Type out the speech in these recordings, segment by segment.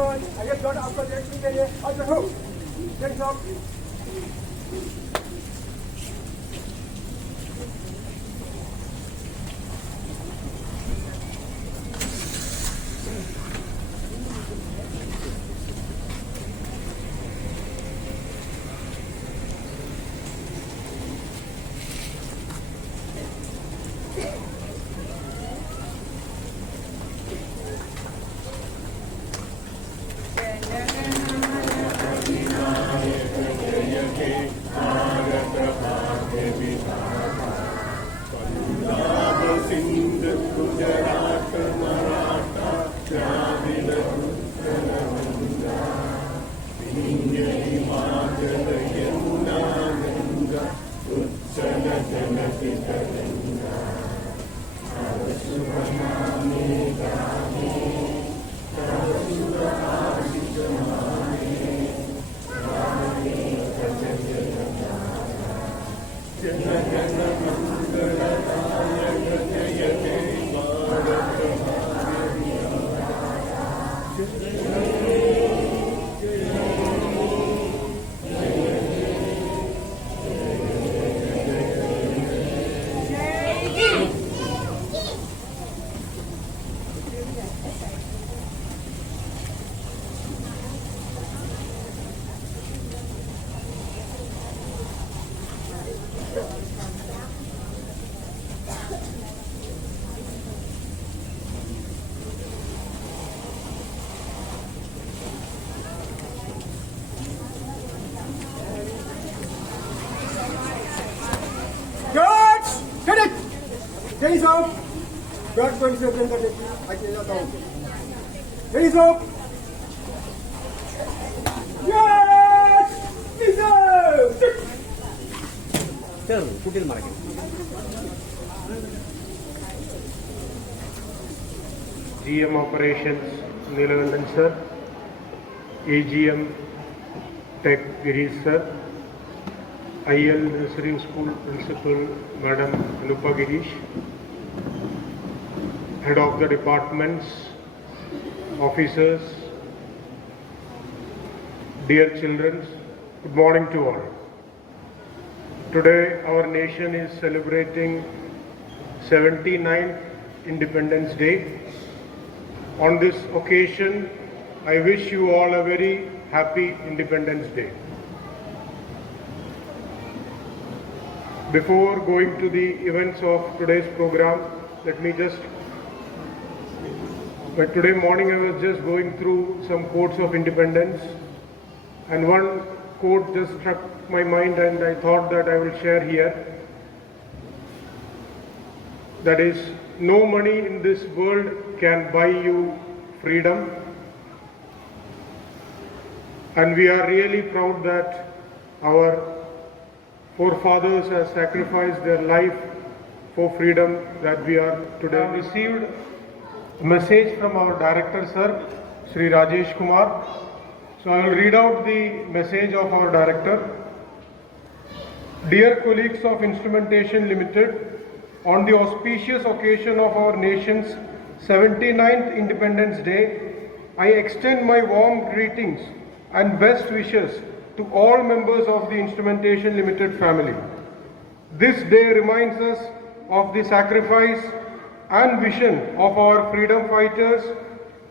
everyone. I just got up for the next meeting. I just hope. Thanks, up. Ready, up. God going to open the I cannot down. Ready, up. Yes! Deserve! Tell me, put in market. GM Operations, Nilagandan sir, AGM Tech Girish sir, IL Nursery School Principal Madam Anupa Girish, Head of the Departments, Officers, dear children, good morning to all. Today our nation is celebrating 79th Independence Day. On this occasion, I wish you all a very happy Independence Day. Before going to the events of today's program, let me just, today morning I was just going through some quotes of independence, and one quote just struck my mind and I thought that I will share here. That is, no money in this world can buy you freedom, and we are really proud that our forefathers have sacrificed their life for freedom that we are today. I received a message from our director, sir, Sri Rajesh Kumar. So I will read out the message of our director. Dear colleagues of Instrumentation Limited, on the auspicious occasion of our nation's 79th Independence Day, I extend my warm greetings and best wishes to all members of the Instrumentation Limited family. This day reminds us of the sacrifice and vision of our freedom fighters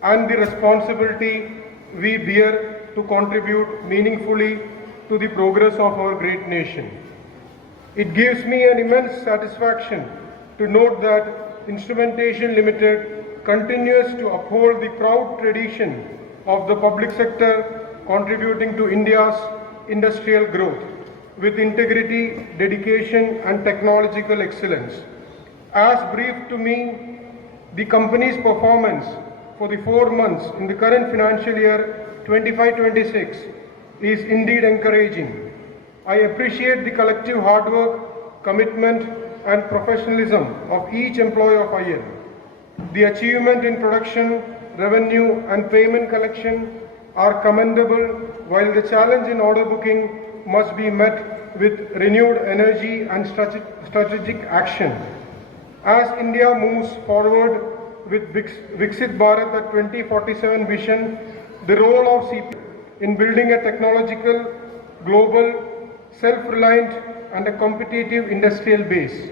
and the responsibility we bear to contribute meaningfully to the progress of our great nation. It gives me an immense satisfaction to note that Instrumentation Limited continues to uphold the proud tradition of the public sector contributing to India's industrial growth with integrity, dedication and technological excellence. As briefed to me, the company's performance for the 4 months in the current financial year 25-26 is indeed encouraging. I appreciate the collective hard work, commitment and professionalism of each employee of IL. The achievement in production, revenue and payment collection are commendable, while the challenge in order booking must be met with renewed energy and strategic action. As India moves forward with Viksit Bharat at 2047 vision, the role of CP in building a technological, global, self-reliant and a competitive industrial base.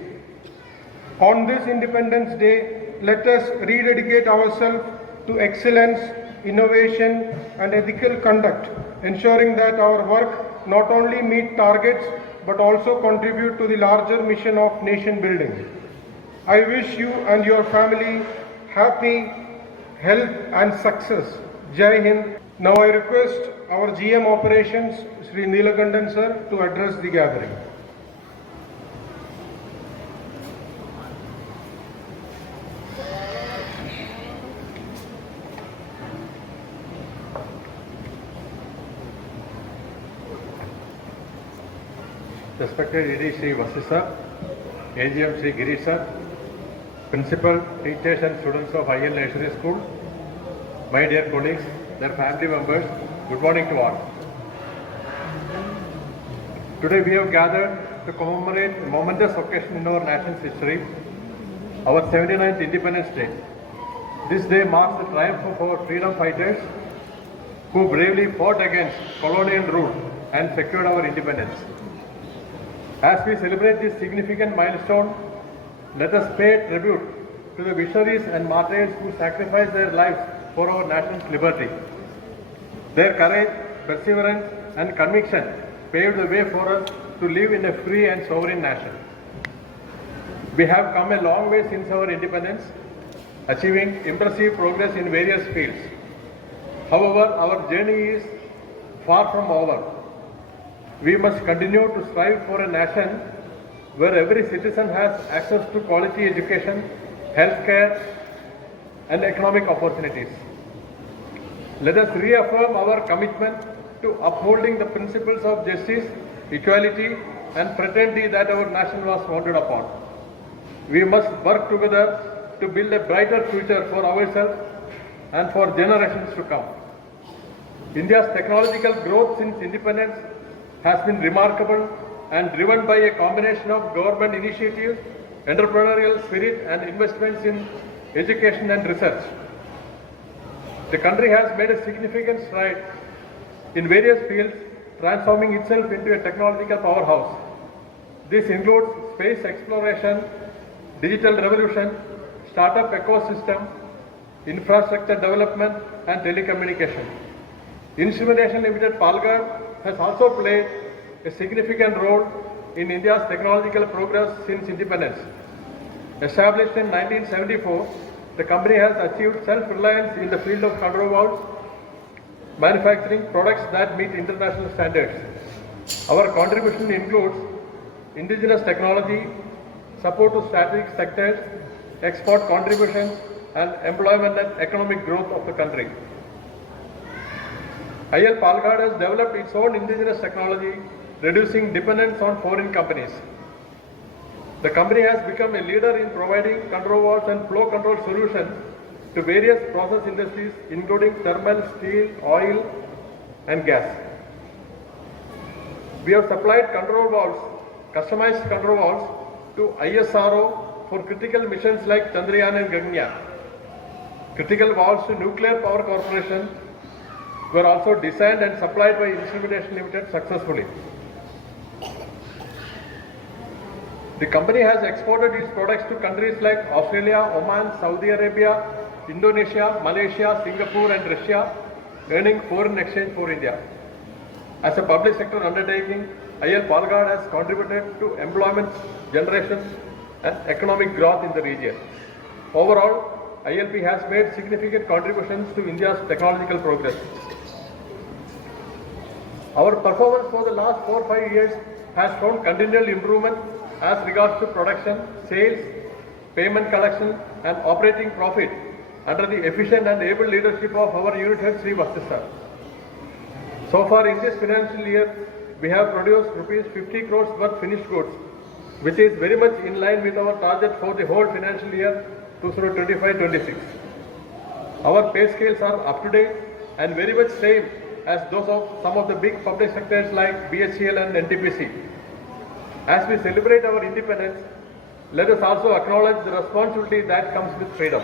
On this Independence Day, let us rededicate ourselves to excellence, innovation and ethical conduct, ensuring that our work not only meet targets but also contribute to the larger mission of nation building. I wish you and your family happy health and success. Jai Hind. Now I request our GM Operations, Sri Neelakandan sir, to address the gathering. Respected ED Sri Vasi sir, AGM Sri Giri sir, Principal, teachers and students of IL Nursery School, my dear colleagues, their family members, good morning to all. Today we have gathered to commemorate a momentous occasion in our nation's history, our 79th Independence Day. This day marks the triumph of our freedom fighters who bravely fought against colonial rule and secured our independence. As we celebrate this significant milestone, let us pay tribute to the visionaries and martyrs who sacrificed their lives for our nation's liberty. Their courage, perseverance and conviction paved the way for us to live in a free and sovereign nation. We have come a long way since our independence, achieving impressive progress in various fields. However, our journey is far from over. We must continue to strive for a nation where every citizen has access to quality education, healthcare, and economic opportunities. Let us reaffirm our commitment to upholding the principles of justice, equality, and fraternity that our nation was founded upon. We must work together to build a brighter future for ourselves and for generations to come. India's technological growth since independence has been remarkable and driven by a combination of government initiatives, entrepreneurial spirit and investments in education and research. The country has made a significant stride in various fields, transforming itself into a technological powerhouse. This includes space exploration, digital revolution, startup ecosystem, infrastructure development and telecommunication. Instrumentation Limited Palghar has also played a significant role in India's technological progress since independence. Established in 1974, the company has achieved self-reliance in the field of control valves, manufacturing products that meet international standards. Our contribution includes indigenous technology, support to strategic sectors, export contributions, and employment and economic growth of the country. IL Palghar has developed its own indigenous technology, reducing dependence on foreign companies. The company has become a leader in providing control valves and flow control solutions to various process industries including thermal, steel, oil and gas. We have supplied control valves, customized control valves to ISRO for critical missions like Chandrayaan and Gaganyaan. Critical valves to Nuclear Power Corporation were also designed and supplied by Instrumentation Limited successfully. The company has exported its products to countries like Australia, Oman, Saudi Arabia, Indonesia, Malaysia, Singapore and Russia, earning foreign exchange for India. As a public sector undertaking, IL Palghar has contributed to employment generation and economic growth in the region. Overall, ILP has made significant contributions to India's technological progress. Our performance for the last 4 or 5 years has shown continual improvement as regards to production, sales, payment collection and operating profit under the efficient and able leadership of our unit head Sri Vasi sir. So far in this financial year, we have produced rupees 50 crores worth finished goods, which is very much in line with our target for the whole financial year 2025-26. Our pay scales are up to date and very much same as those of some of the big public sectors like BHEL and NTPC. As we celebrate our independence, let us also acknowledge the responsibility that comes with freedom.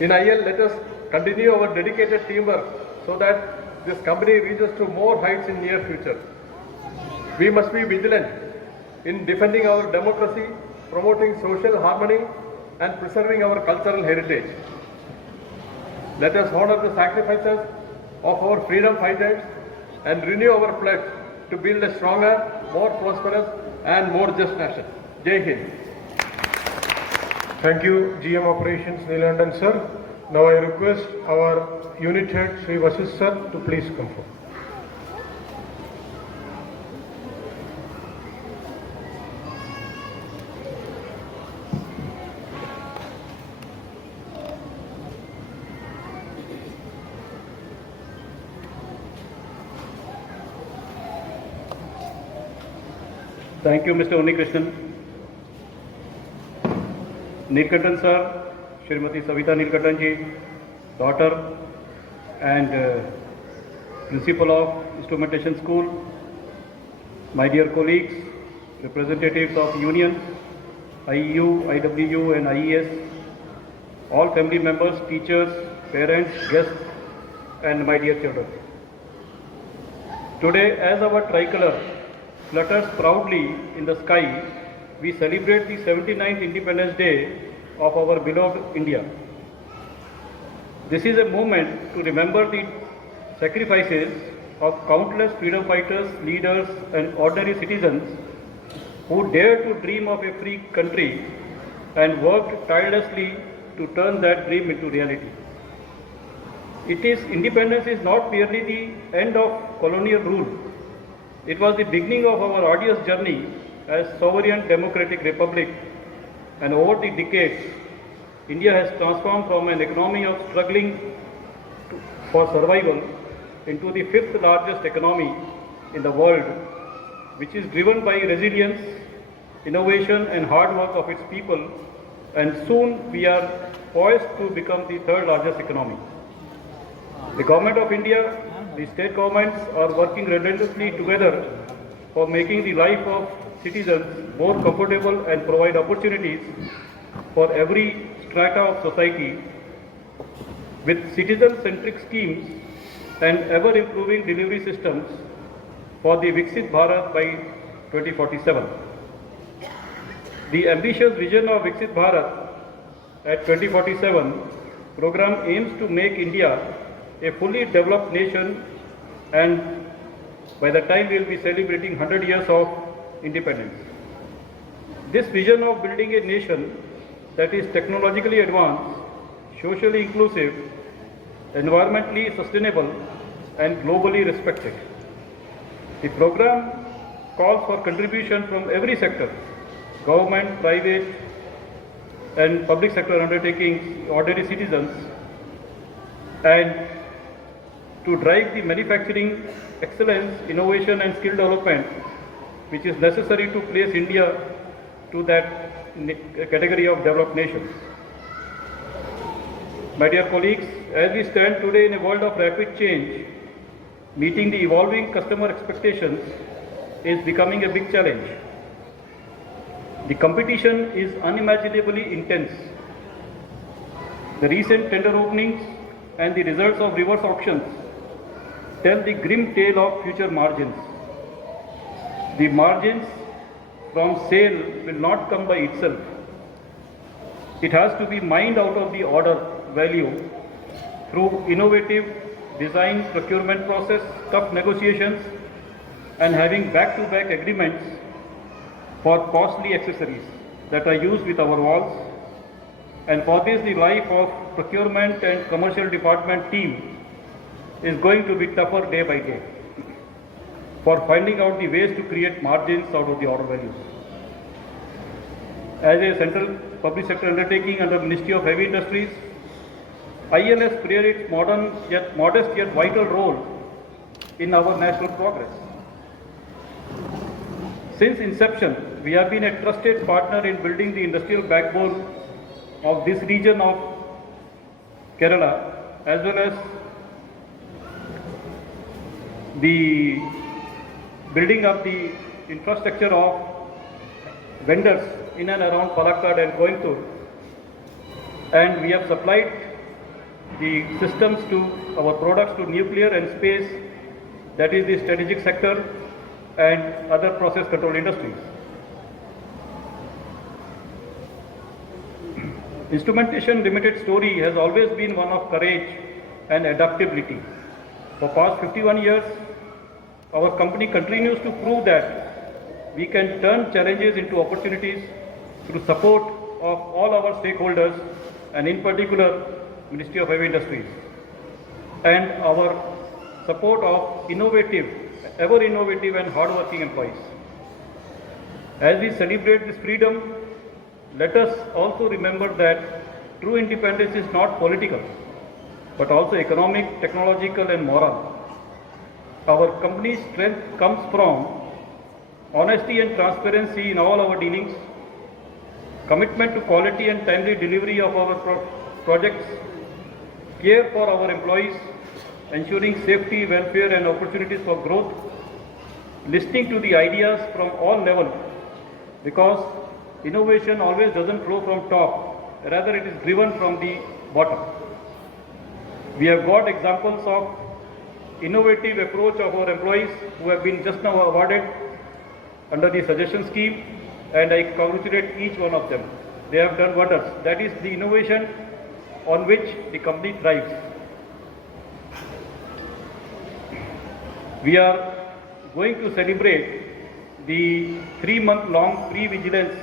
In IL, let us continue our dedicated teamwork so that this company reaches to more heights in near future. We must be vigilant in defending our democracy, promoting social harmony and preserving our cultural heritage. Let us honor the sacrifices of our freedom fighters and renew our pledge to build a stronger, more prosperous and more just nation. Jai Hind. Thank you, GM Operations Neelandan sir. Now I request our unit head Sri Vasis sir to please come forward. Thank you, Mr. Unnikrishnan. Neelkantan sir, Srimati Savita Neelkantan ji, daughter and principal of Instrumentation School, my dear colleagues, representatives of unions, IEU, IWU and IES, all family members, teachers, parents, guests and my dear children. Today, as our tricolor flutters proudly in the sky, we celebrate the 79th Independence Day of our beloved India. This is a moment to remember the sacrifices of countless freedom fighters, leaders and ordinary citizens who dared to dream of a free country and worked tirelessly to turn that dream into reality. Independence is not merely the end of colonial rule. It was the beginning of our arduous journey as sovereign democratic republic, and over the decades, India has transformed from an economy of struggling for survival into the fifth largest economy in the world, which is driven by resilience, innovation and hard work of its people, and soon we are poised to become the third largest economy. The Government of India, the state governments are working relentlessly together for making the life of citizens more comfortable and provide opportunities for every strata of society with citizen-centric schemes and ever-improving delivery systems for the Viksit Bharat by 2047. The ambitious vision of Viksit Bharat at 2047 program aims to make India a fully developed nation, and by the time we will be celebrating 100 years of independence. This vision of building a nation that is technologically advanced, socially inclusive, environmentally sustainable and globally respected. The program calls for contribution from every sector, government, private and public sector undertakings, ordinary citizens, and to drive the manufacturing excellence, innovation and skill development which is necessary to place India to that category of developed nations. My dear colleagues, as we stand today in a world of rapid change, meeting the evolving customer expectations is becoming a big challenge. The competition is unimaginably intense. The recent tender openings and the results of reverse auctions tell the grim tale of future margins. The margins from sale will not come by itself. It has to be mined out of the order value through innovative design procurement process, tough negotiations and having back-to-back agreements for costly accessories that are used with our walls. And for this, the life of procurement and commercial department team is going to be tougher day by day for finding out the ways to create margins out of the order values. As a central public sector undertaking under Ministry of Heavy Industries, ILS plays its modest yet vital role in our national progress. Since inception, we have been a trusted partner in building the industrial backbone of this region of Kerala, as well as the building up the infrastructure of vendors in and around Palakkad and Coimbatore, and we have supplied the systems to our products to nuclear and space, that is the strategic sector, and other process control industries. Instrumentation Limited story has always been one of courage and adaptability. For past 51 years, our company continues to prove that we can turn challenges into opportunities through support of all our stakeholders, and in particular Ministry of Heavy Industries, and our support of ever innovative and hard-working employees. As we celebrate this freedom, let us also remember that true independence is not political, but also economic, technological and moral. Our company's strength comes from honesty and transparency in all our dealings, commitment to quality and timely delivery of our projects, care for our employees, ensuring safety, welfare and opportunities for growth, listening to the ideas from all levels, because innovation always doesn't flow from top, rather it is driven from the bottom. We have got examples of innovative approach of our employees who have been just now awarded under the suggestion scheme, and I congratulate each one of them. They have done wonders. That is the innovation on which the company thrives. We are going to celebrate the 3-month-long pre-vigilance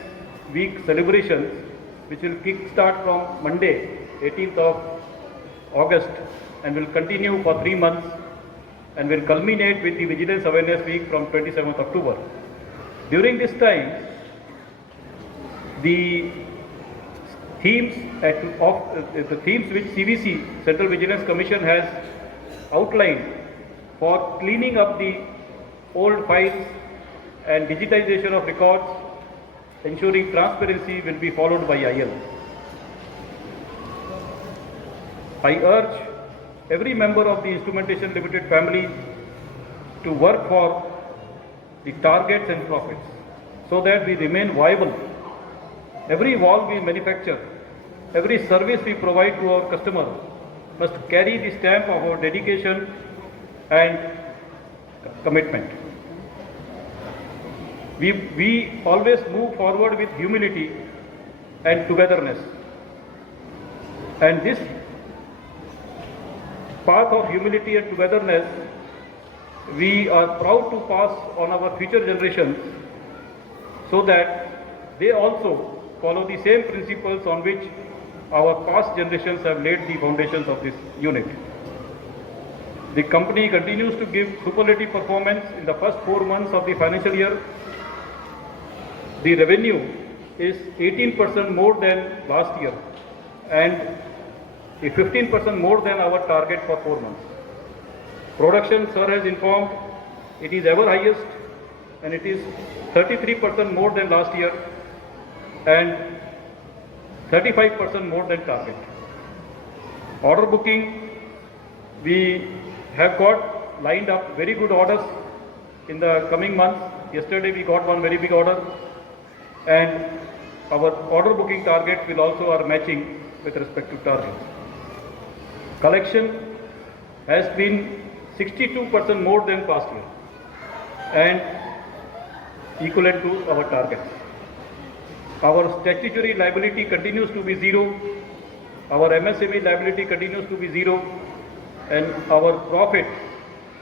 week celebrations, which will kick-start from Monday, 18th of August, and will continue for 3 months, and will culminate with the Vigilance Awareness Week from 27th October. During this time, the themes which CVC, Central Vigilance Commission, has outlined for cleaning up the old files and digitization of records, ensuring transparency, will be followed by IL. I urge every member of the Instrumentation Limited family to work for the targets and profits so that we remain viable. Every valve we manufacture, every service we provide to our customer must carry the stamp of our dedication and commitment. We always move forward with humility and togetherness. And this path of humility and togetherness, we are proud to pass on our future generations so that they also follow the same principles on which our past generations have laid the foundations of this unit. The company continues to give superlative performance in the first 4 months of the financial year. The revenue is 18% more than last year and 15% more than our target for 4 months. Production, sir has informed, it is ever highest and it is 33% more than last year and 35% more than target. Order booking, we have got lined up very good orders in the coming months. Yesterday we got one very big order, and our order booking targets will also are matching with respect to targets. Collection has been 62% more than last year and equivalent to our targets. Our statutory liability continues to be zero, our MSME liability continues to be zero, and our profit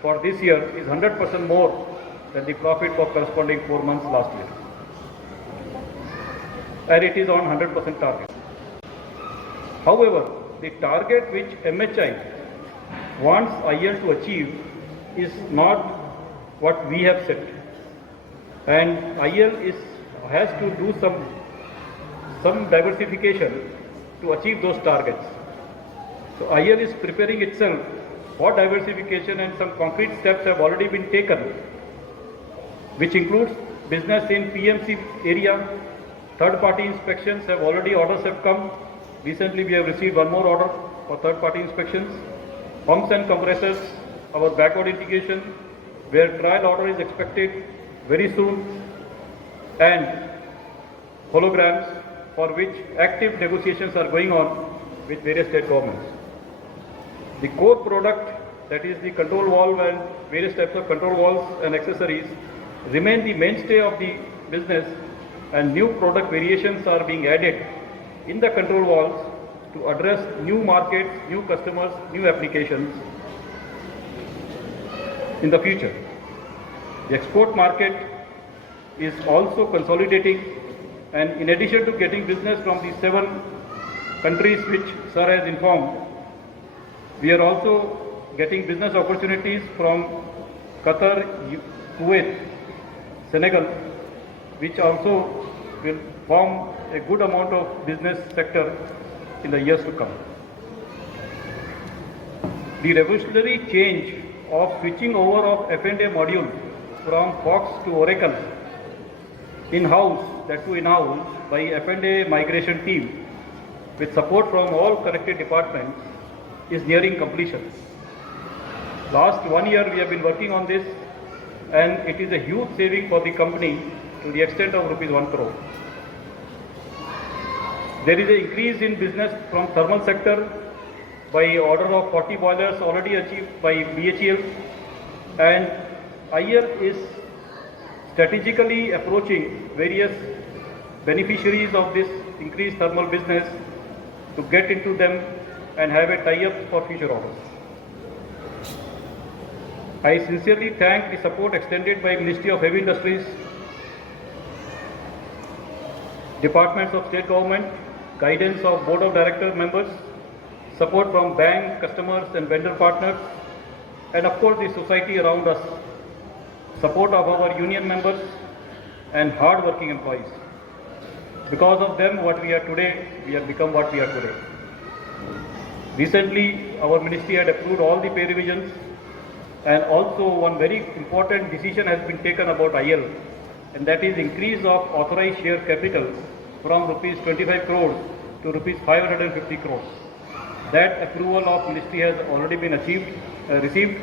for this year is 100% more than the profit for corresponding 4 months last year. And it is on 100% target. However, the target which MHI wants IL to achieve is not what we have set. And IL has to do some diversification to achieve those targets. So IL is preparing itself for diversification, and some concrete steps have already been taken, which includes business in PMC area. Third-party inspections have already, orders have come. Recently we have received one more order for third-party inspections. Pumps and compressors, our backward integration, where trial order is expected very soon, and holograms, for which active negotiations are going on with various state governments. The core product, that is the control valve and various types of control valves and accessories, remain the mainstay of the business, and new product variations are being added in the control valves to address new markets, new customers, new applications in the future. The export market is also consolidating, and in addition to getting business from the 7 countries which Sir has informed, we are also getting business opportunities from Qatar, Kuwait, Senegal, which also will form a good amount of business sector in the years to come. The revolutionary change of switching over of F&A module from Fox to Oracle in-house, that to in-house by F&A migration team with support from all connected departments is nearing completion. Last 1 year we have been working on this, and it is a huge saving for the company to the extent of rupees 1 crore. There is an increase in business from thermal sector by order of 40 boilers already achieved by BHEL, and IL is strategically approaching various beneficiaries of this increased thermal business to get into them and have a tie-up for future orders. I sincerely thank the support extended by Ministry of Heavy Industries, Departments of State Government, guidance of Board of Director members, support from bank, customers and vendor partners, and of course the society around us, support of our union members and hard-working employees. Because of them, what we are today, we have become what we are today. Recently, our ministry had approved all the pay revisions, and also one very important decision has been taken about IL, and that is increase of authorized share capital from rupees 25 crores to rupees 550 crores. That approval of ministry has already been received,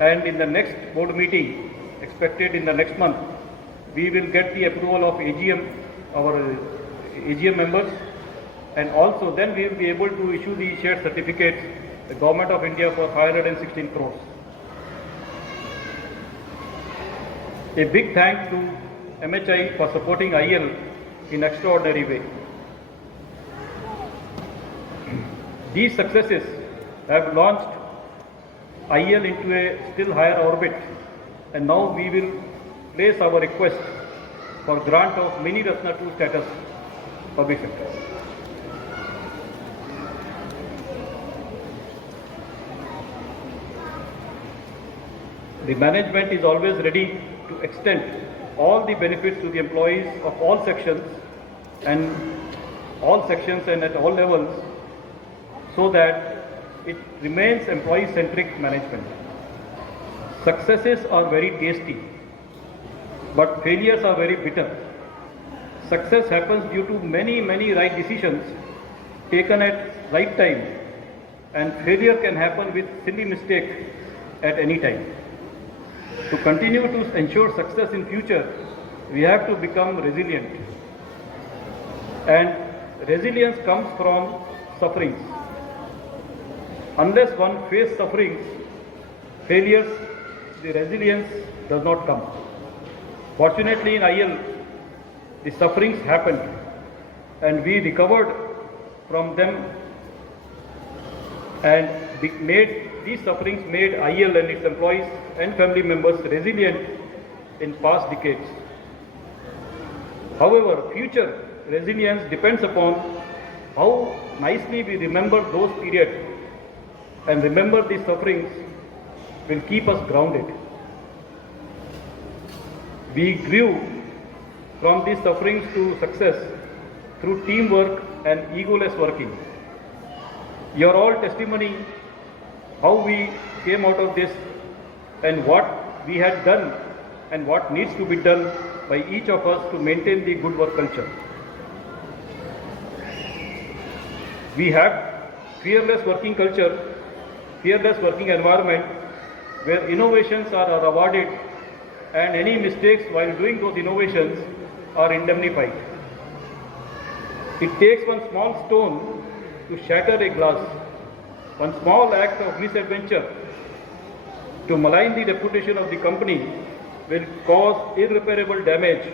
and in the next board meeting expected in the next month, we will get the approval of AGM, our AGM members, and also then we will be able to issue the share certificates, the Government of India, for 516 crores. A big thanks to MHI for supporting IL in extraordinary way. These successes have launched IL into a still higher orbit, and now we will place our request for grant of Mini Ratna 2 status public sector. The management is always ready to extend all the benefits to the employees of all sections and at all levels, so that it remains employee-centric management. Successes are very tasty, but failures are very bitter. Success happens due to many right decisions taken at right time, and failure can happen with silly mistake at any time. To continue to ensure success in future, we have to become resilient. And resilience comes from sufferings. Unless one faces sufferings, failures, the resilience does not come. Fortunately in IL, the sufferings happened and we recovered from them, and these sufferings made IL and its employees and family members resilient in past decades. However, future resilience depends upon how nicely we remember those periods, and remember these sufferings will keep us grounded. We grew from these sufferings to success through teamwork and egoless working. You are all testimony how we came out of this and what we had done and what needs to be done by each of us to maintain the good work culture. We have fearless working culture, fearless working environment where innovations are awarded and any mistakes while doing those innovations are indemnified. It takes one small stone to shatter a glass, One small act of misadventure to malign the reputation of the company will cause irreparable damage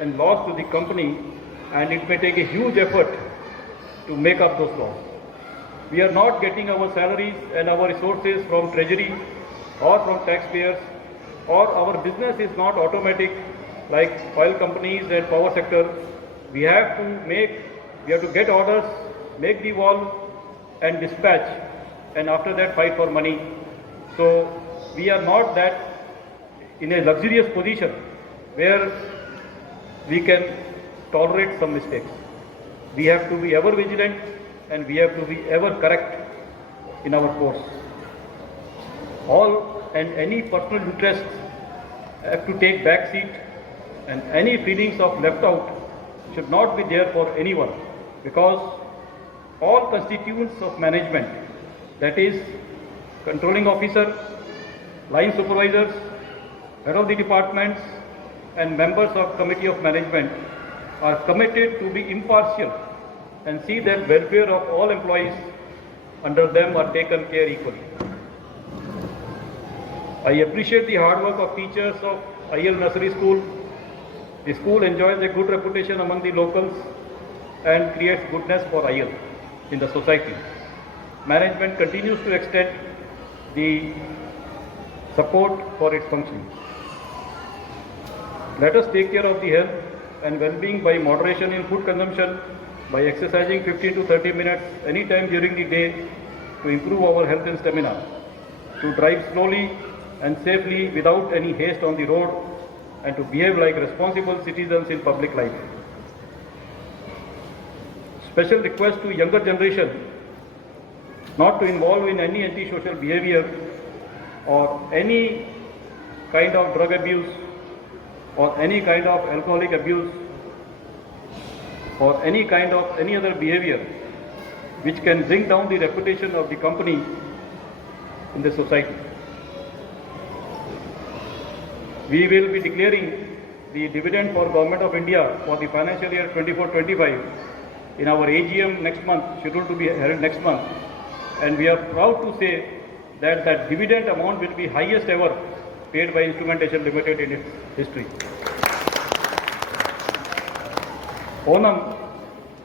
and loss to the company, and it may take a huge effort to make up those losses. We are not getting our salaries and our resources from treasury or from taxpayers, or our business is not automatic like oil companies and power sector. We have to get orders, make the wall and dispatch, and after that fight for money. So we are not that in a luxurious position where we can tolerate some mistakes. We have to be ever vigilant and we have to be ever correct in our course. All and any personal interests have to take back seat, and any feelings of left out should not be there for anyone, because all constituents of management, that is controlling officer, line supervisors, head of the departments and members of committee of management are committed to be impartial and see that welfare of all employees under them are taken care equally. I appreciate the hard work of teachers of IL Nursery School. The school enjoys a good reputation among the locals and creates goodness for IL in the society. Management continues to extend the support for its functioning. Let us take care of the health and well-being by moderation in food consumption, by exercising 15 to 30 minutes any time during the day to improve our health and stamina, to drive slowly and safely without any haste on the road, and to behave like responsible citizens in public life. Special request to younger generation not to involve in any antisocial behavior or any kind of drug abuse or any kind of alcoholic abuse or any other behavior which can bring down the reputation of the company in the society. We will be declaring the dividend for Government of India for the financial year 24-25 in our AGM next month, scheduled to be held next month, and we are proud to say that that dividend amount will be highest ever paid by Instrumentation Limited in its history. Onam,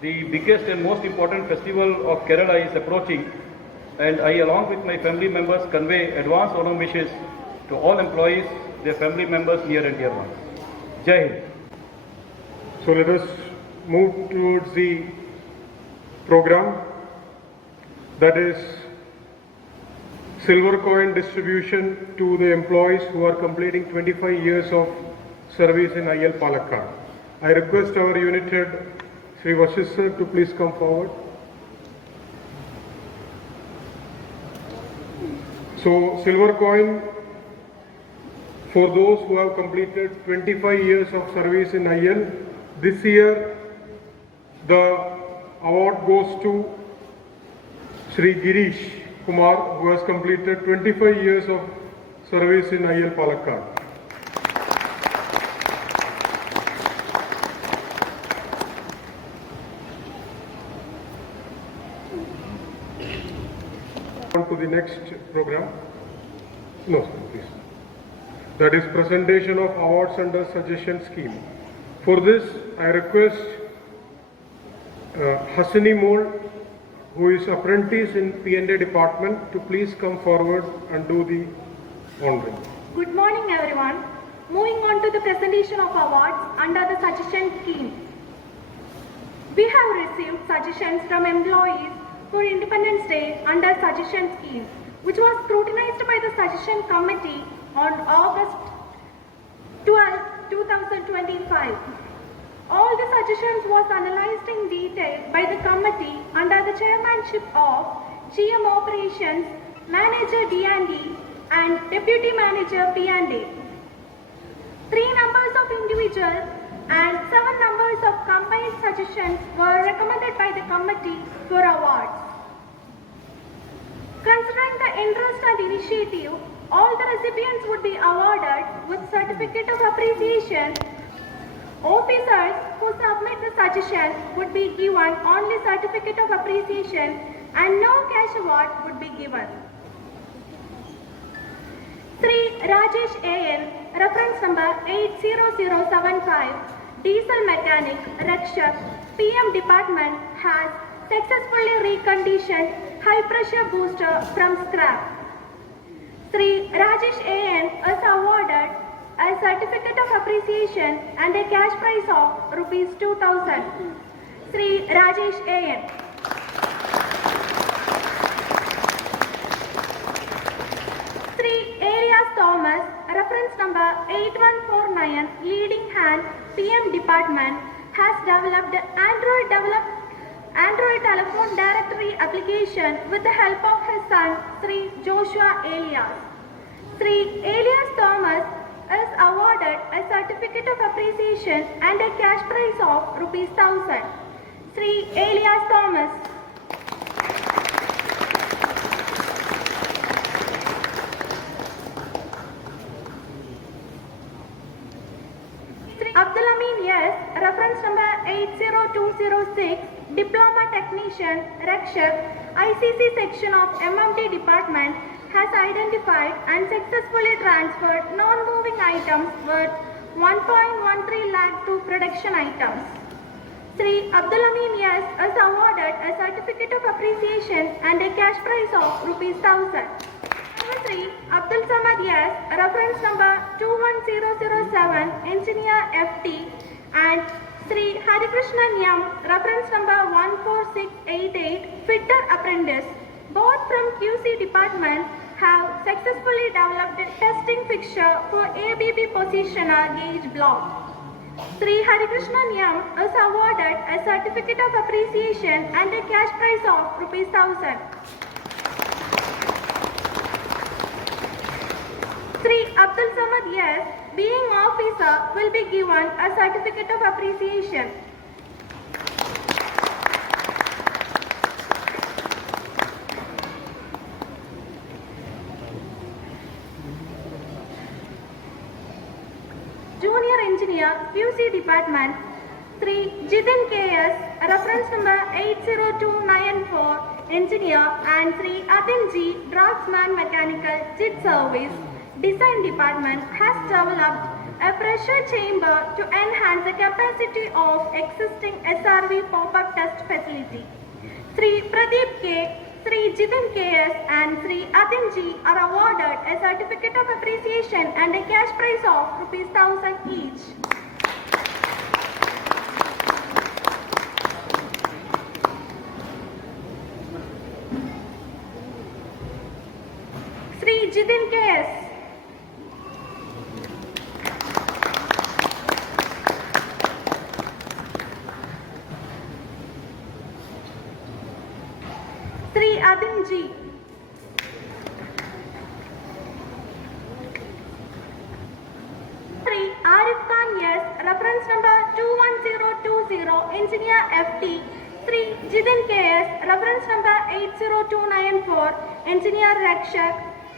the biggest and most important festival of Kerala, is approaching, and I, along with my family members, convey advance Onam wishes to all employees, their family members, near and dear ones. Jai Hind. So let us move towards the program, that is silver coin distribution to the employees who are completing 25 years of service in IL Palakkad. I request our unit head Sri Vashish sir to please come forward. So silver coin for those who have completed 25 years of service in IL. This year the award goes to Sri Girish Kumar, who has completed 25 years of service in IL Palakkad. On to the next program. No, sir, please. That is presentation of awards under suggestion scheme. For this, I request Hasini Mole, who is apprentice in P&A department, to please come forward and do the honoring. Good morning, everyone. Moving on to the presentation of awards under the suggestion scheme. We have received suggestions from employees for Independence Day under suggestion scheme, which was scrutinized by the suggestion committee on August 12, 2025. All the suggestions was analyzed in detail by the committee under the chairmanship of GM Operations, Manager D&D and Deputy Manager P&A. 3 numbers of individual and 7 numbers of combined suggestions were recommended by the committee for awards. Considering the interest and initiative, all the recipients would be awarded with certificate of appreciation. Officers who submit the suggestion would be given only certificate of appreciation, and no cash award would be given. Sri Rajesh A.N., reference number 80075, diesel mechanic, Rakshak, PM department has successfully reconditioned high pressure booster from scrap. Sri Rajesh A.N. is awarded a certificate of appreciation and a cash prize of rupees 2000. Sri Rajesh A.N. Sri Elias Thomas, reference number 8149, leading hand, PM department, has developed Android telephone directory application with the help of his son, Sri Joshua Elias. Sri Elias Thomas is awarded a certificate of appreciation and a cash prize of rupees 1000. Sri Elias Thomas. Sri Abdul Amin S, reference number 80206, diploma technician, Rakshak, ICC section of MMT department, has identified and successfully transferred non-moving items worth 1.13 lakh to production items. Sri Abdul Amin S is awarded a certificate of appreciation and a cash prize of rupees 1000. Sri Abdul Samad S, reference number 21007, engineer FT, and Sri Harikrishnan M, reference number 14688, fitter apprentice, both from QC department, have successfully developed a testing fixture for ABB positioner gauge block. Sri Harikrishnan M is awarded a certificate of appreciation and a cash prize of rupees 1000. Sri Abdul Samad S, being officer, will be given a certificate of appreciation. Junior engineer, QC department, Sri Jitin KS, reference number 80294, engineer, and Sri Atin G, draftsman mechanical, JIT service, design department, has developed a pressure chamber to enhance the capacity of existing SRV pop-up test facility. Sri Pradeep K, Sri Jitin KS, and Sri Atin G are awarded a certificate of appreciation and a cash prize of rupees 1000 each. Sri Jitin KS. Sri Atin G. Sri Arif Khan S, reference number 21020, engineer FT, Sri Jitin KS, reference number 80294, engineer Rakshak,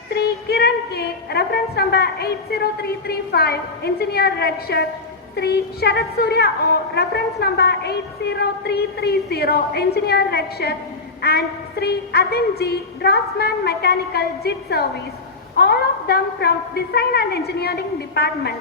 Sri Kiran K, reference number 80335, engineer Rakshak, Sri Sharat Surya O, reference number 80330, engineer Rakshak, and Sri Atin G, draftsman mechanical, JIT service, all of them from design and engineering department.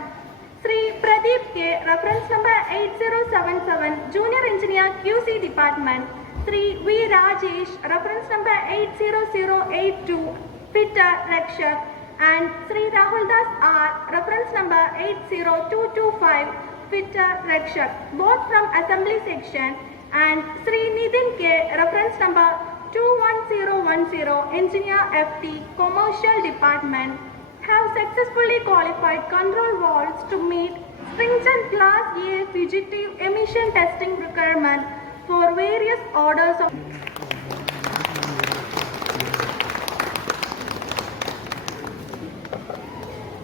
Sri Pradeep K, reference number 8077, junior engineer, QC department, Sri V Rajesh, reference number 80082, fitter, Rakshak, and Sri Rahul Das R, reference number 80225, fitter, Rakshak, both from assembly section, and Sri Nitin K, reference number 21010, engineer FT, commercial department, have successfully qualified control valves to meet stringent Class A fugitive emission testing requirement for various orders of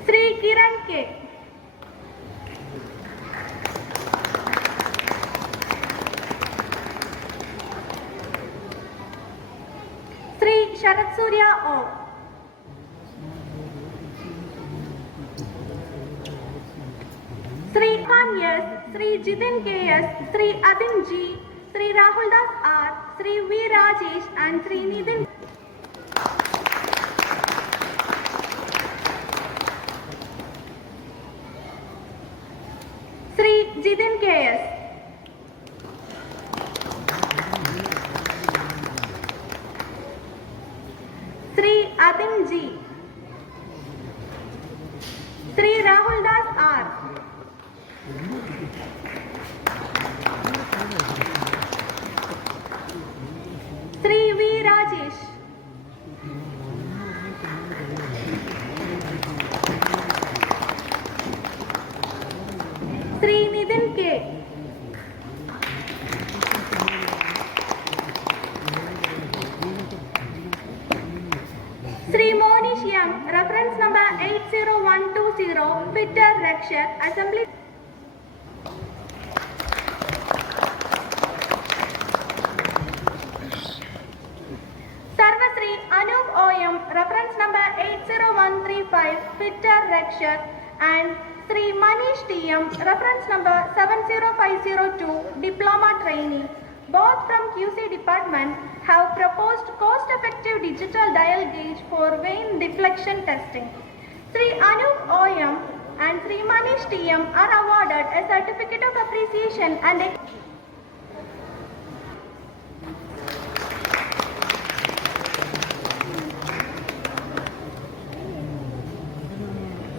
Sri Kiran K. Sri Sharat Surya O. Sri Khan S, Sri Jitin KS, Sri Atin G, Sri Rahul Das R, Sri V. Rajesh and Sri Nitin. Sri Jidin K.S. Sri Adin G. Sri Rahul Das R. Sri V. Rajesh. Sri Nitin K. Sri Monish Young, reference number 80120, Peter Rakshak, Assembly. Sarvasri Anup OM, reference number 80135, Peter Rakshak, and Sri Manish TM, reference number 70502, Diploma Trainee. Both from QC department have proposed cost-effective digital dial gauge for vein deflection testing. Sri Anup OM and Sri Manish TM are awarded a certificate of appreciation and a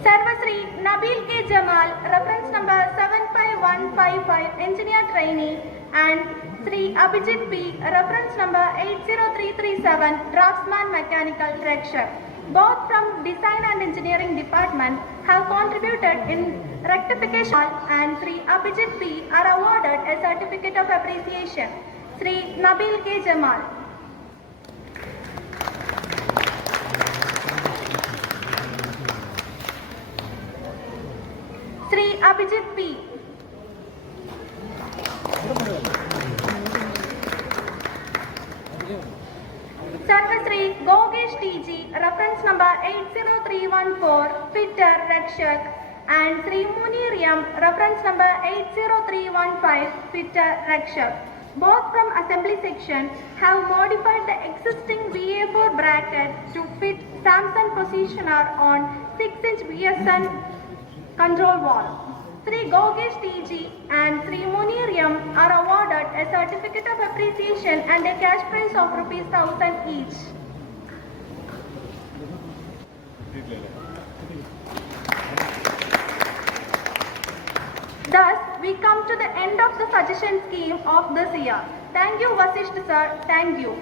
Sarvasri Nabil K. Jamal, reference number 75155, Engineer Trainee, and Sri Abhijit P, reference number 80337, Draftsman Mechanical Rakshak. Both from Design and Engineering Department have contributed in rectification, and Sri Abhijit P are awarded a certificate of appreciation. Sri Nabil K. Jamal. Sri Abhijit P. Sarvasri Gogesh TG, reference number 80314, Peter Rakshak, and Sri Muniriam, reference number 80315, Peter Rakshak. Both from Assembly Section have modified the existing VA4 bracket to fit Samsung positioner on 6-inch BSN control wall. Sri Gogesh TG and Sri Muniriam are awarded a certificate of appreciation and a cash prize of ₹1,000 each. Thus, we come to the end of the suggestion scheme of this year. Thank you, Vasisht sir. Thank you.